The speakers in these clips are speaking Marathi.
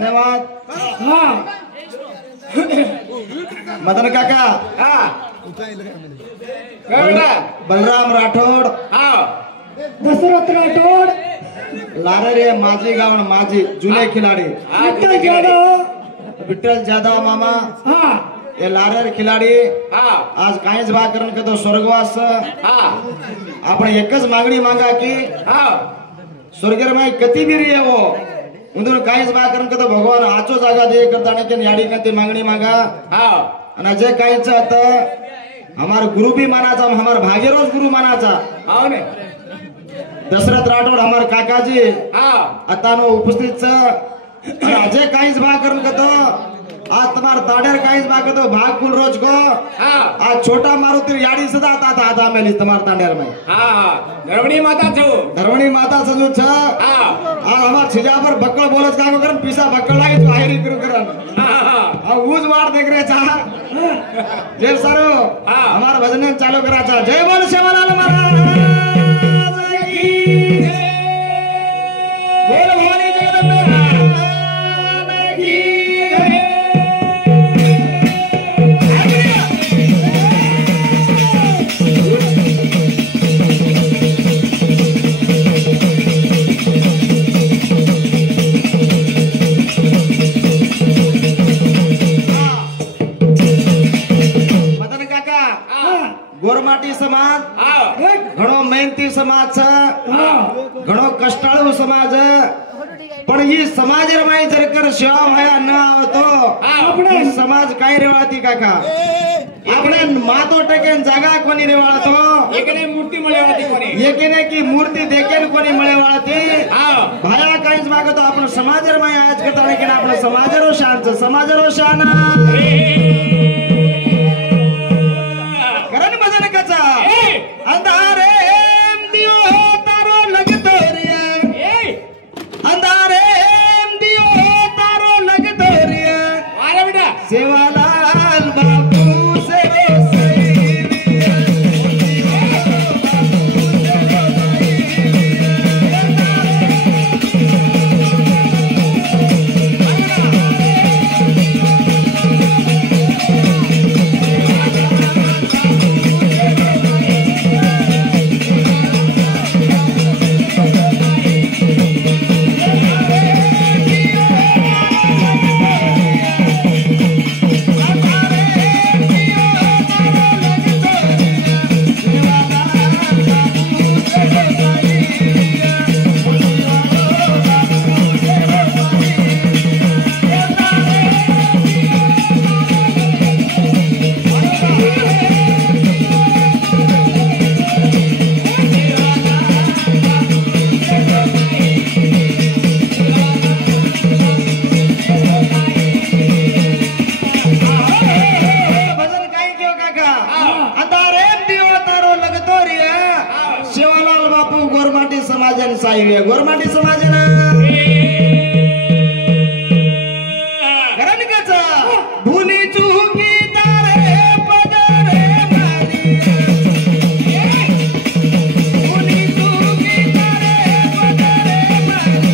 धन्यवाद। मदन काका बलराम राठोड दशरथ राठोड लारे माझी गावण माझी जुने खिलाडी विठ्ठल जाधव मामा ये लारेर खिलाडी आज काहीच भाग करून का तो स्वर्गवास आपण एकच मागणी मागा की स्वर्गेर में कती भी रही है वो उधर काहीच भाग करून का तो भगवान आचो जागा दे करता ने के याडी का ती मागणी मागा आणि जे काहीच आता हमार गुरु भी मानाचा हमार भागीरोज गुरु मानाचा दशरथ राठोड हमार काकाजी आता नो उपस्थित अजय काहीच भाग करून का तो आज तुम्हार ताडेर काहीच भाग तो भाग कुल रोज को आज छोटा मारुति याडी सदा आता मेली तुम्हार ताडेर में धर्मणी माता सजू छ आज हमार छिजा पर बक्कळ बोलत का करन पिसा बक्कळ लागे तो हायरी करू करन ऊज वाट देख रे चार जय सरो हमार भजन चालू करा चा जय बोल सेवालाल महाराज की बोल भवानी जगदम्बे की गोरमाटी समाज घणो मेहनती समाज घणो कष्टाळू समाज पण ही समाज रमाई जर कर सेवा व्हाया न आवतो आपण समाज काय रेवाळती काका आपणे मातो टकेन जागा कोणी रेवाळतो एकेने मूर्ती मळेवाळती कोणी एकेने की मूर्ती देकेन कोणी मळेवाळती भाया काहीच मागतो आपण समाज रमाई आज करता की आपण समाजरो शांत समाजरो शाना अंधारे दियो तारो लगतो रे अंधारे दियो तारो लगतो रे अरे बेटा सेवालाल बापू से गोरमाटी समाजन करणकाचा भूली चुकी तारे पदरे मारी भूली चुकी तारे पदरे मारी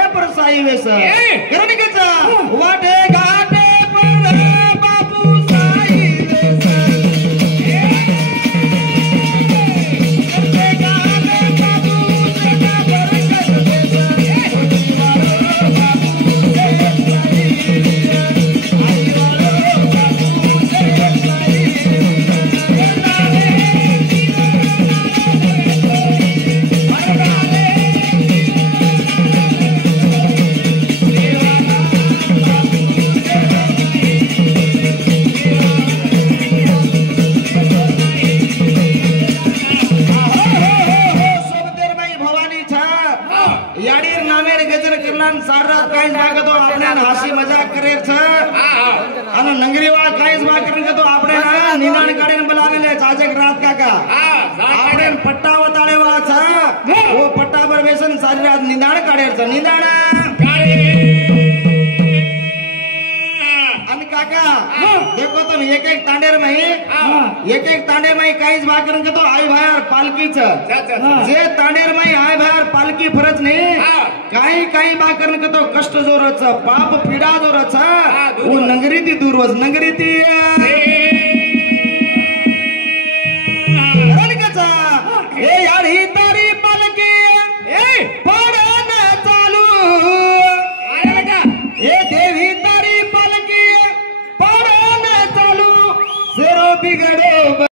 वाटे पर साई वेस करणिकेचा वाटे घाटे पर बापू साई वेस हासी मजाक करे અને નંગરીવાળા કાઈસ માં કરીને તો આપણે નિનાણ કાઢીને બોલાવેલે જાજક રાત કાકા આપણે પટ્ટા વતાડે વાળા છે ઓ પટ્ટા પર બેસન સારી રાત નિનાણ કાઢે છે નિનાણ અને કાકા देखो तुम एक एक तांडेर में काहीच भाकरन के तो आई भायर पालकी छ जे तांडेर में आई भायर पालकी फरज नहीं काही भाकरन के तो कष्ट जोर छ पाप पीडा जोर छ वो नगरी ती दूर वस नगरी ती रन के छ ए यार ही तारी पालकी ए पड़े न चालू अरे बेटा ए देवी तारी पालकी पड़े न चालू सेरो बिगड़ो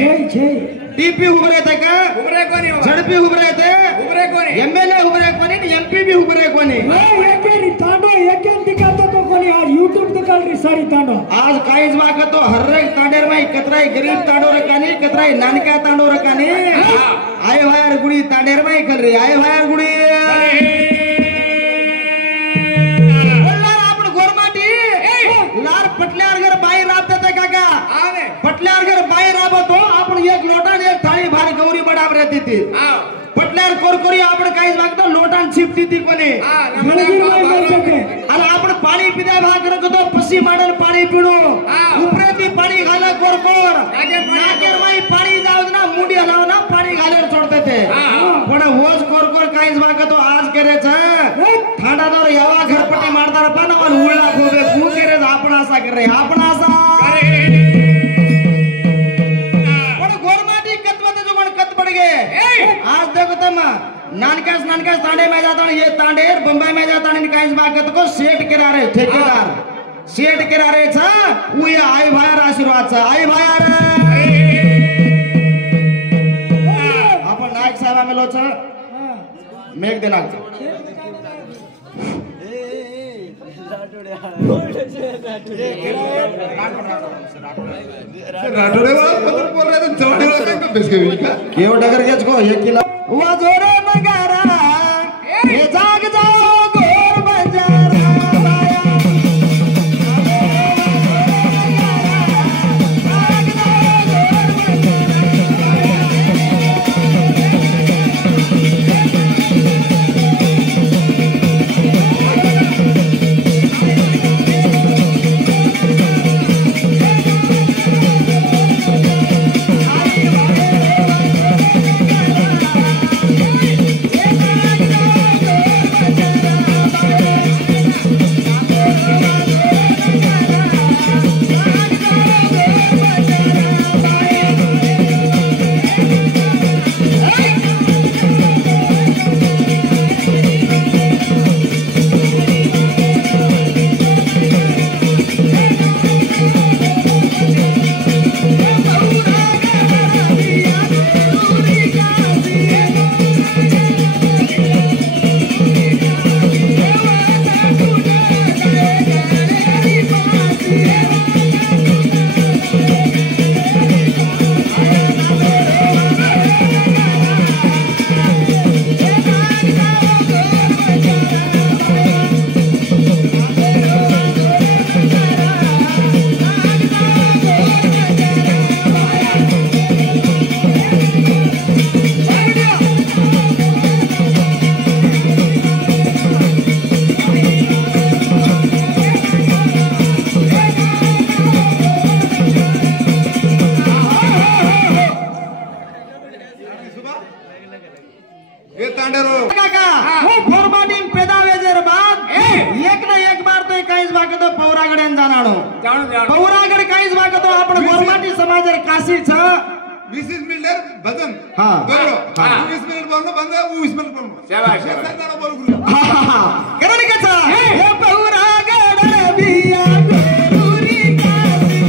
डीपी उभे रहते का उभरे कोणी झडपी उभे रहते उभरे कोणी एमएलए उभरे कोणी एमपी भी उभरे कोणी एकेरी तांडो एकेन दिखातो तो कोणी आज YouTube दिखाल री सारी तांडो आज काहीच वाग तो हर एक तांडेर में कतराई गरीब तांडो रकानी कतराई नानका तांडो रकानी आय भायर गुडी तांडेर में कर रे आय भायर गुडी आपण गोरमाटी लार पटल्यार घर बाई राबते ते काका पटल्यार घर बाई राबतो आपण एक लोटा एक थाळी भारी गौरी बडाब रहती थी पटल्यार कोरकोरी आपण काहीच वागतो लोटान छिपती थी कोणी आणि आपण पाणी पिद्या भाग करतो पसी माडन पाणी पिणो उपरेती पाणी घाला कोरकोर नाकेर माई पाणी जाऊ ना मुंडी हलाव ना पाणी घालेर सोडते ते पण होज कोरकोर काहीच वागतो आज करेच ठाणादार यावा घरपट्टी मारदार पण उळला खोबे फू करेच आपण असा करे आपण असा आज देखो तुम नानकास तांडे में जाता ये तांडेर बम्बई में जाता काहीच बागत को सेट करा रे ठेकेदार सेट करा रे छा उया आई भायर आशीर्वाद छा आई भायर आपण नायक साहेब मेलो छा मेघ दिनांक केव डगर गेच को हे किला वाजोरे नगारा हे जाग जाओ गोर बजारा पौरागड काहीच वागतो आपण गोरमाटी समाज काशीच 20 मिनिट भजन हां बरोबर 20 मिनिट बोलणं बंद 20 मिनिट बोलणं शाबाश शाबाश बोलू करण कसा हे पौरागड बिया गोरी काशी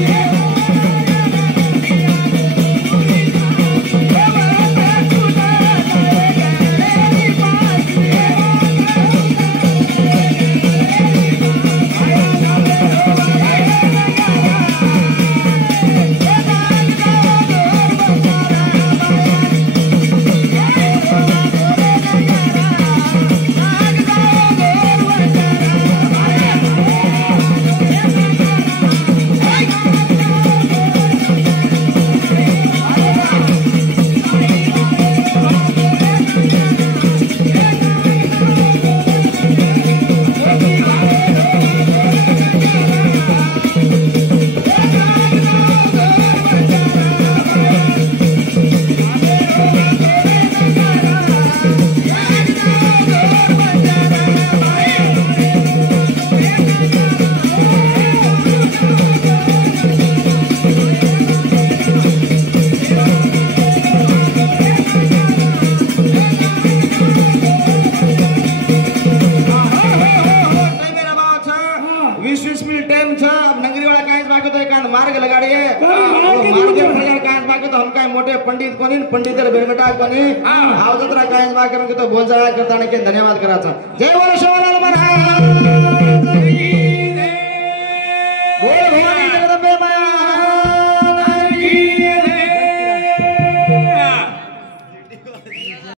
पंडित कोणी पंडित बेरगटा कोणी आवजत्रा काय बाकर तो बोंजा करताना के धन्यवाद करायचा जय बोलो शिवालाल महाराज।